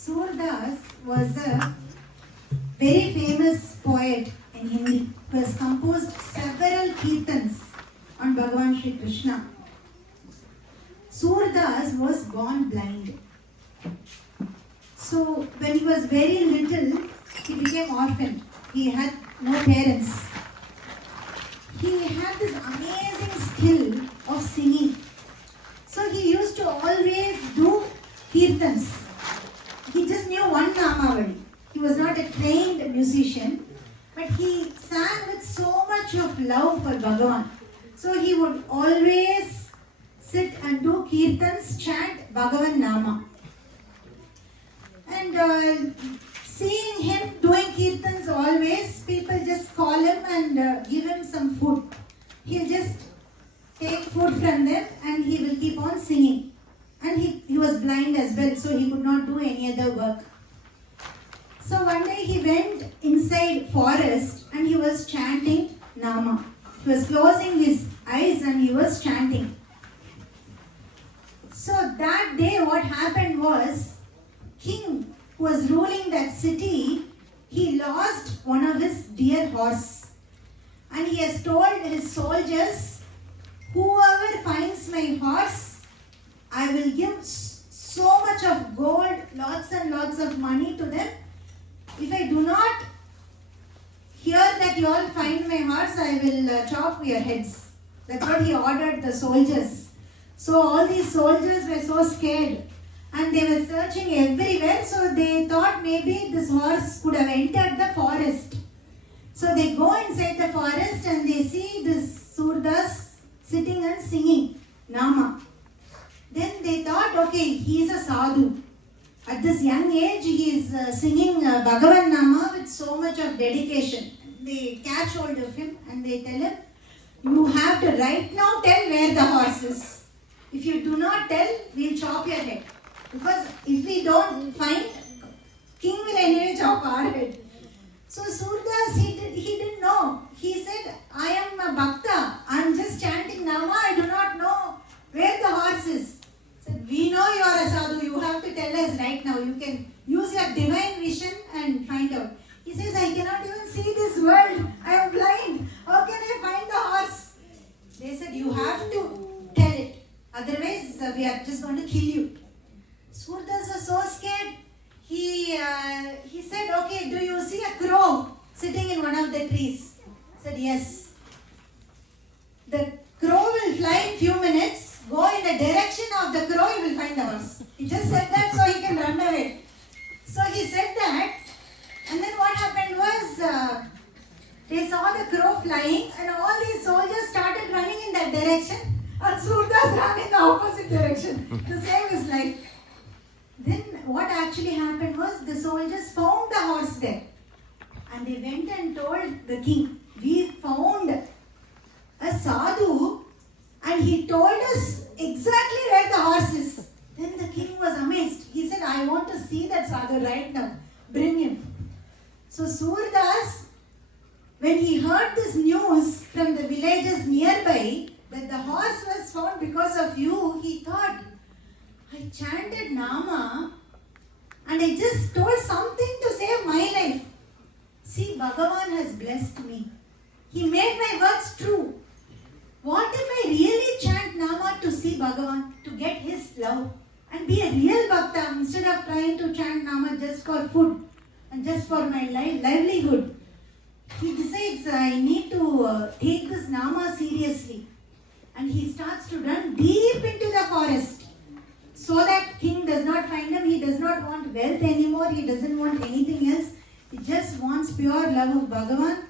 Surdas was a very famous poet in Hindi who has composed several kirtans on Bhagavan Shri Krishna. Surdas was born blind. So when he was very little, he became orphaned. He had no parents. He had this amazing skill of singing. So he used to always do kirtans. He just knew one Namavali. He was not a trained musician, but he sang with so much of love for Bhagavan. So he would always sit and do kirtans, chant Bhagavan Nama. And seeing him doing kirtans always, people just call him and give him some food. He'll just take food from them and he will keep on singing. And he was blind as well, so he could not do any other work. So one day he went inside forest and he was chanting Nama. He was closing his eyes and he was chanting. So that day what happened was, king who was ruling that city, he lost one of his dear horse. And he has told his soldiers, whoever finds my horse, I will give so much of gold, lots and lots of money to them. If I do not hear that you all find my horse, I will chop your heads. That's what he ordered the soldiers. So all these soldiers were so scared and they were searching everywhere. So they thought maybe this horse could have entered the forest. So they go inside the forest and they see this Surdas sitting and singing Nama. Then they thought, okay, he is a sadhu. At this young age, he is singing Bhagavan Nama with so much of dedication. They catch hold of him and they tell him, you have to right now tell where the horse is. If you do not tell, we'll chop your head. Because if we don't find, king will anyway chop our head. So Surdas, he didn't know. He said, I am a bhakta. I am just chanting Nama. I do not know where the horse is. Said, we know you are a sadhu. You have to tell us right now. You can use your divine vision and find out. He says, I cannot even see this world. I am blind. How can I find the horse? They said, you have to tell it. Otherwise, we are just going to kill you. Surdas was so scared. He said, okay, do you see a crow sitting in one of the trees? Said, yes. The crow will fly in few minutes. Go in the direction of the crow, you will find the horse. He just said that so he can run away. So he said that, and then what happened was, they saw the crow flying and all these soldiers started running in that direction and Surdas ran in the opposite direction to save his life. Then what actually happened was, the soldiers found the horse there and they went and told the king, we found a sadhu and he told us exactly where the horse is. Then the king was amazed. He said, I want to see that sadhu right now. Bring him. So Surdas, when he heard this news from the villages nearby, that the horse was found because of you, he thought, I chanted Nama and I just told something to save my life. See, Bhagavan has blessed me. He made my words true. What if I really chant Nama to see Bhagavan, to get his love and be a real Bhakta instead of trying to chant Nama just for food and just for my livelihood? He decides, I need to take this Nama seriously. And he starts to run deep into the forest so that king does not find him. He does not want wealth anymore. He doesn't want anything else. He just wants pure love of Bhagavan.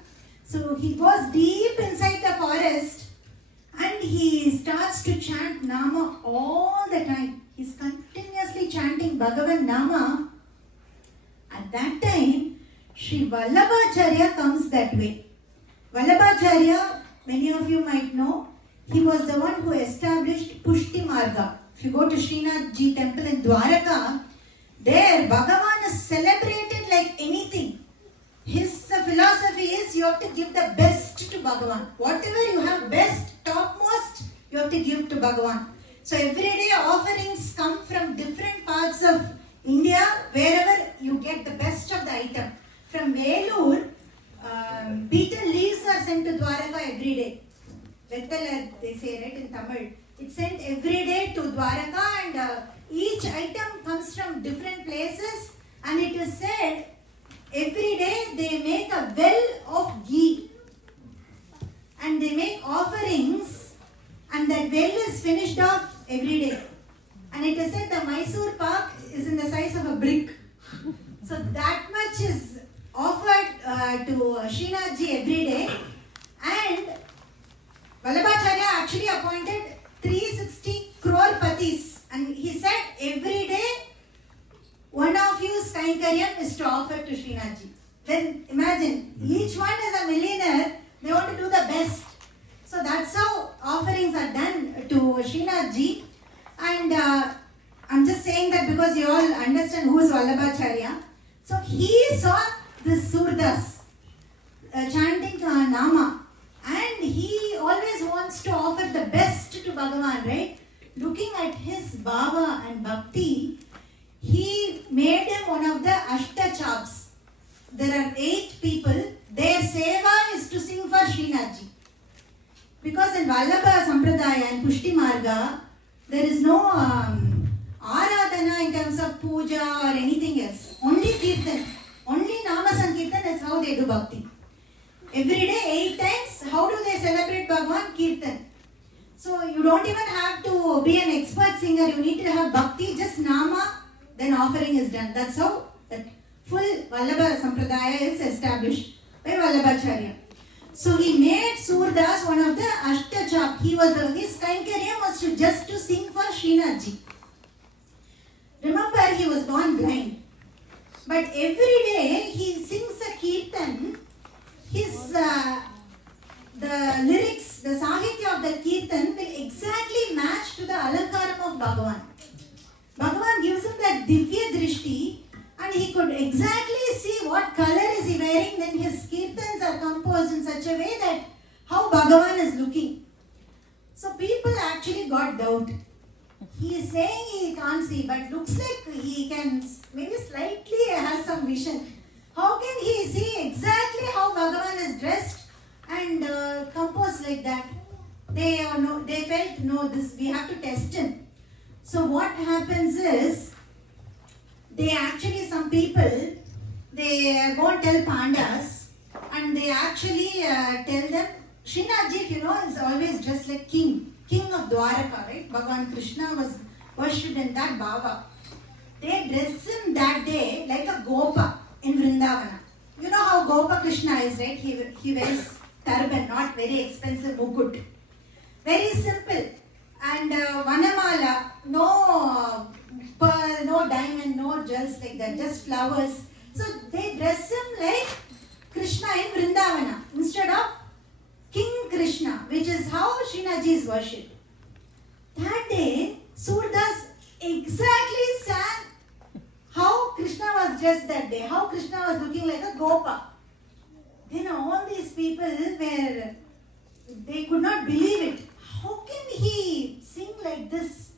So he goes deep inside the forest and he starts to chant Nama all the time. He's continuously chanting Bhagavan Nama. At that time, Sri Vallabhacharya comes that way. Vallabhacharya, many of you might know, he was the one who established Pushti Marga. If you go to Srinath Ji temple in Dwaraka, there Bhagavan is celebrated like anything. His philosophy is you have to give the best to Bhagavan. Whatever you have best, topmost, you have to give to Bhagavan. So every day offerings come from different parts of India, wherever troubled. It sent every day to Dwaraka, and each item comes from different places, and it is said every day they make a well of ghee and they make offerings, and that well is finished off every day. And it is said the Mysore Park is in the size of a brick. So that much is offered to Srinathji every day. And Vallabhacharya actually appointed 360 crore patis, and he said every day one of you's Kainkaryam is to offer to Srinathji. Then imagine, each one is a millionaire, they want to do the best. So that's how offerings are done to Srinathji. And I'm just saying that because you all understand who is Vallabhacharya. So he saw this Surdas chanting Nama, and he always wants to offer the best to Bhagavan, right? Looking at his bhava and bhakti, he made him one of the Ashtachaps. There are 8 people. Their seva is to sing for Srinathji. Because in Vallabha Sampradaya and Pushti Marga, there is no Aradhana in terms of puja or anything else. Only Kirtan. Only Nama Sankirtan is how they do bhakti. Every day, 8 times, how do they celebrate Bhagavan? Kirtan. So you don't even have to be an expert singer. You need to have bhakti, just Nama, then offering is done. That's how that full Vallabha Sampradaya is established by Vallabhacharya. So he made Surdas one of the Ashtachap. His Kainkaryam was just to sing for Srinathji. Remember, he was born blind. But every day he sings a kirtan. The lyrics, the sahitya of the kirtan will exactly match to the alankaram of Bhagavan. Bhagavan gives him that divya drishti, and he could exactly see what color is he wearing. Then his kirtans are composed in such a way that how Bhagavan is looking. So people actually got doubt. He is saying he can't see, but looks like he can maybe slightly has some vision. How can he see exactly how Bhagavan is dressed and composed like that? They felt, no, this we have to test him. So what happens is, some people, they go and tell Pandas, and they actually tell them, Srinathji, is always dressed like king of Dwaraka, right? Bhagavan Krishna was worshipped in that bhava. They dress him that day like a Gopa in Vrindavana. You know how Gopa Krishna is, right? He wears turban, not very expensive mukut. Very simple. And Vanamala, no pearl, no diamond, no jewels like that, just flowers. So they dress him like Krishna in Vrindavana instead of King Krishna, which is how Srinathji is worshipped. That day, Surdas exactly sang how Krishna was dressed that day, how Krishna was looking like a Gopa. Then all these people they could not believe it. How can he sing like this?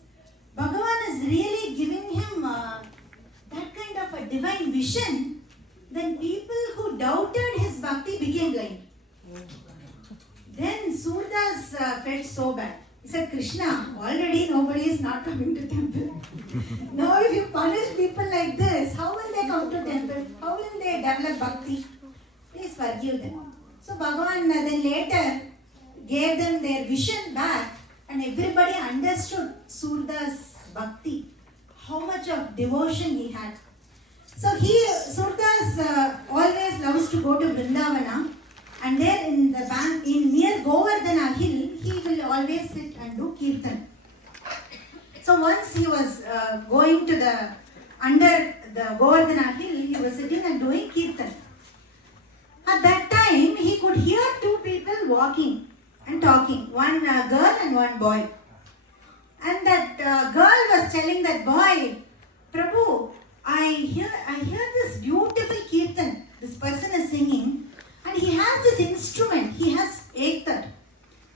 Bhagavan is really giving him that kind of a divine vision. Then people who doubted his bhakti became blind. Then Surdas felt so bad. He said, Krishna, already nobody is not coming to temple. Now if you punish people like this, how will they come to temple? How will they develop bhakti? Please forgive them. So Bhagavan then later gave them their vision back, and everybody understood Surdas' bhakti, how much of devotion he had. So Surdas always loves to go to Vrindavana, and there in the bank, near Govardhana hill, he will always sit and do kirtan. So once he was going to under the Govardhana hill, he was sitting and doing kirtan. At that time, he could hear 2 people walking and talking, one girl and one boy. And that girl was telling that boy, Prabhu, I hear this beautiful kirtan. This person is singing, and he has this instrument. He has ektar,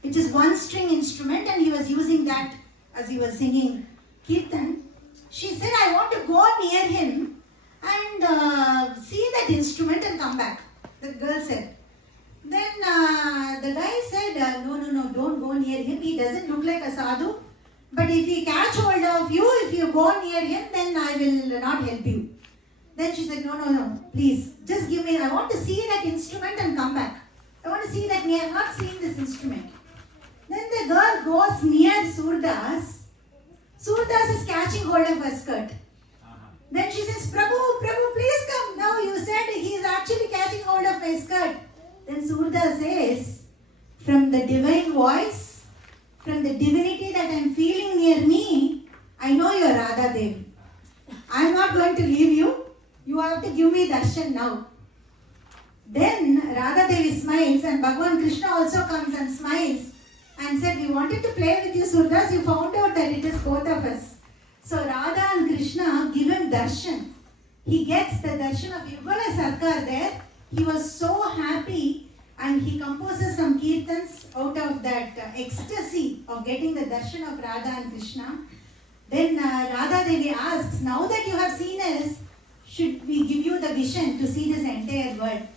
which is 1-string instrument, and he was using that as he was singing kirtan. She said, I want to go near him and see that instrument and come back. The girl said. Then the guy said, no, don't go near him. He doesn't look like a sadhu. But if he catch hold of you, if you go near him, then I will not help you. Then she said, no, please, just give me, I want to see that instrument and come back. I want to see that, I have not seen this instrument. Then the girl goes near Surdas. Surdas is catching hold of her skirt. Then she says, Prabhu, please come. Now you said he is actually catching hold of my skirt. Then Surdas says, from the divine voice, from the divinity that I am feeling near me, I know you are Radha Devi. I am not going to leave you. You have to give me darshan now. Then Radha Devi smiles and Bhagavan Krishna also comes and smiles and said, we wanted to play with you, Surdas. You found out that it is both of us. So Radha and Krishna give him darshan. He gets the darshan of Yugala Sarkar there. He was so happy and he composes some kirtans out of that ecstasy of getting the darshan of Radha and Krishna. Then Radha Devi asks, now that you have seen us, should we give you the vision to see this entire world?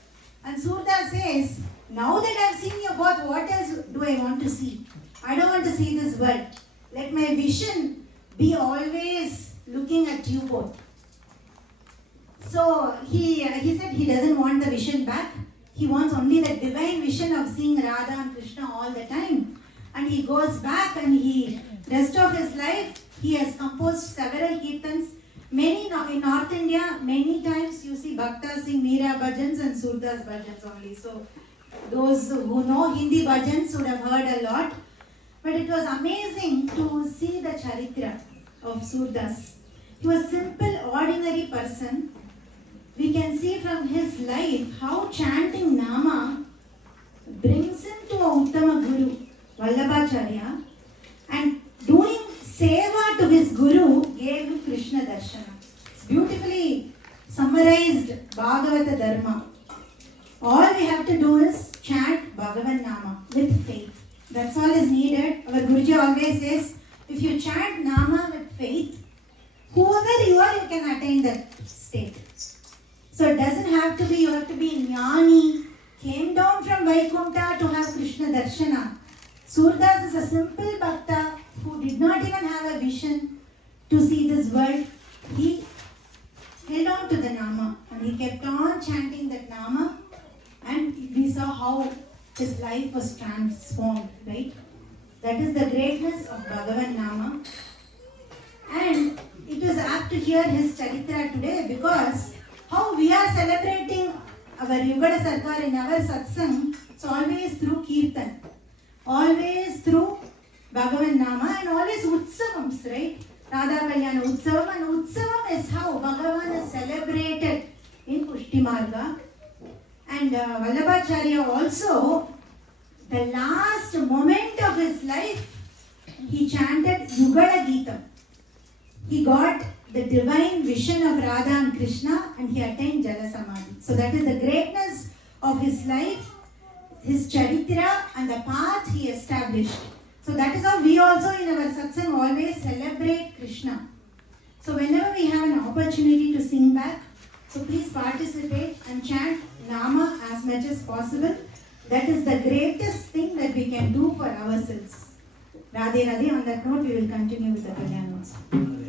And Surdas says, now that I have seen you both, what else do I want to see? I don't want to see this world. Let my vision be always looking at you both. So he said he doesn't want the vision back. He wants only the divine vision of seeing Radha and Krishna all the time. And he goes back and rest of his life, he has composed several kirtans. Many in North India, many times you see Bhaktas sing Meera bhajans and Surdas bhajans only. So those who know Hindi bhajans would have heard a lot. But it was amazing to see the charitra of Surdas. He was a simple, ordinary person. We can see from his life how chanting Nama brings him to a Uttama Guru, Vallabhacharya, and doing seva to his Guru gave him Krishna Darshana. It's beautifully summarized Bhagavata Dharma. All we have to do is chant Bhagavan Nama with faith. That's all is needed. Our Guruji always says, if you chant Nama with faith, whoever you are, you can attain that state. So it doesn't have to be, you have to be Jnani, came down from Vaikuntha to have Krishna Darshana. Surdas is a simple bhakta who did not even have a vision to see this world. He held on to the Nama and he kept on chanting that Nama, and we saw how his life was transformed, right? That is the greatness of Bhagavan Nama. And it was apt to hear his charitra today because how we are celebrating our Yugada Sarkar in our satsang, it's always through kirtan, always through Bhagavan Nama, and always utsavams, right? Radha Kalayanam Utsavam, and Utsavam is how Bhagavan is celebrated in Pushti Marga. And Vallabhacharya also, the last moment of his life, he chanted Yugada Geetam. He got the divine vision of Radha and Krishna and he attained Jala Samadhi. So that is the greatness of his life, his charitra and the path he established. So that is how we also in our satsang always celebrate Krishna. So whenever we have an opportunity to sing back, so please participate and chant Nama as much as possible. That is the greatest thing that we can do for ourselves. Radhe Radhe. On that note, we will continue with the Kalyanam.